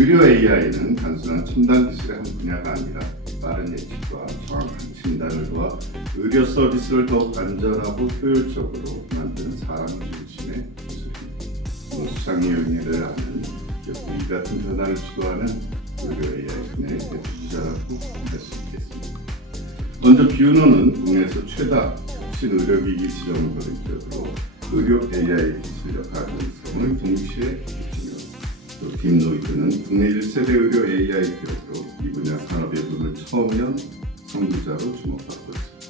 의료 AI는 단순한 첨단 기술의 한 분야가 아니라 빠른 예측과 정확한 진단을 도와 의료 서비스를 더욱 안전하고 효율적으로 만드는 사람 중심의 기술입니다. 의미를 아는 이 같은 변화를 주도하는 의료 AI 분야의 대주자라고 할 수 있겠습니다. 먼저 비유노는 국내에서 최다 혁신 의료기기 시험을 거둔 기업으로 의료 AI 기술력 가능성을 동시에 또 딥노이드는 국내 1세대 의료 AI 기업으로 이 분야 산업의 문을 처음 연 선두자로 주목받고 있습니다.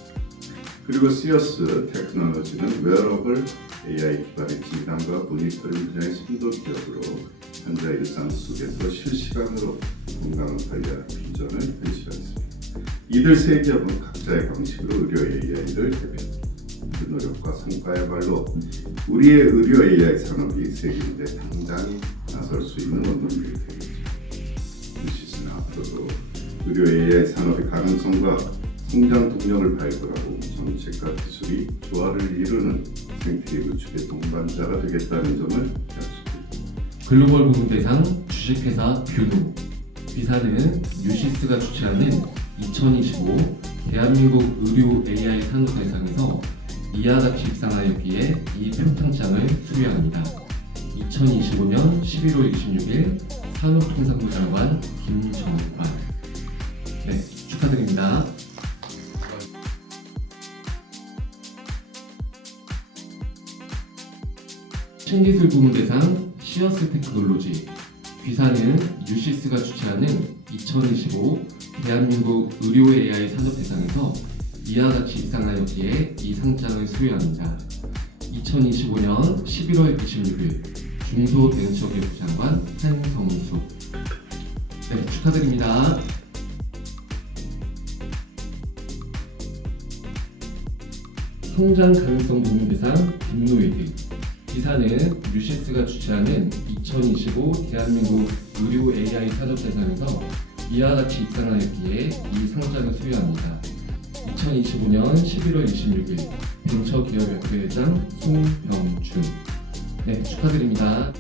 그리고 시어스 테크놀로지는 웨어러블 AI 기반의 진단과 모니터링 분야의 선도 기업으로 환자 일상 속에서 실시간으로 건강을 관리하는 비전을 현실화했습니다. 이들 세 기업은 각자의 방식으로 의료 AI를 대표합니다. 그 노력과 성과야말로 우리의 의료 AI 산업이 세계인데 당장히 나설 수 있는 원동력이 되겠죠. 유시스는 앞으로도 의료 AI 산업의 가능성과 성장 동력을 발굴하고 정책과 기술이 조화를 이루는 생태계 구축의 동반자가 되겠다는 점을 약속드립니다. 글로벌 부문 대상 주식회사 뷰노 비사는 뉴시스가 주최하는 2025 대한민국 의료 AI 산업 대상에서 이하 같이 입상하였기에 이 표창장을 수여합니다. 2025년 11월 26일 산업통상부 장관 김정관 네 축하드립니다. 신기술 부문 대상 시어스 테크놀로지 귀사는 유시스가 주최하는 2025 대한민국 의료 AI 산업 대상에서 이와 같이 입상하였기에 이 상장을 수여합니다. 2025년 11월 26일 중소벤처기업 장관 한성수 네 축하드립니다. 성장 가능성 부문 대상 빅노이드 기사는 유시스가 주최하는 2025 대한민국 의료 AI 산업 대상에서 이와 같이 입상하였기에 이 상장을 수여합니다. 2025년 11월 26일 벤처기업협회장 송병준 네 축하드립니다.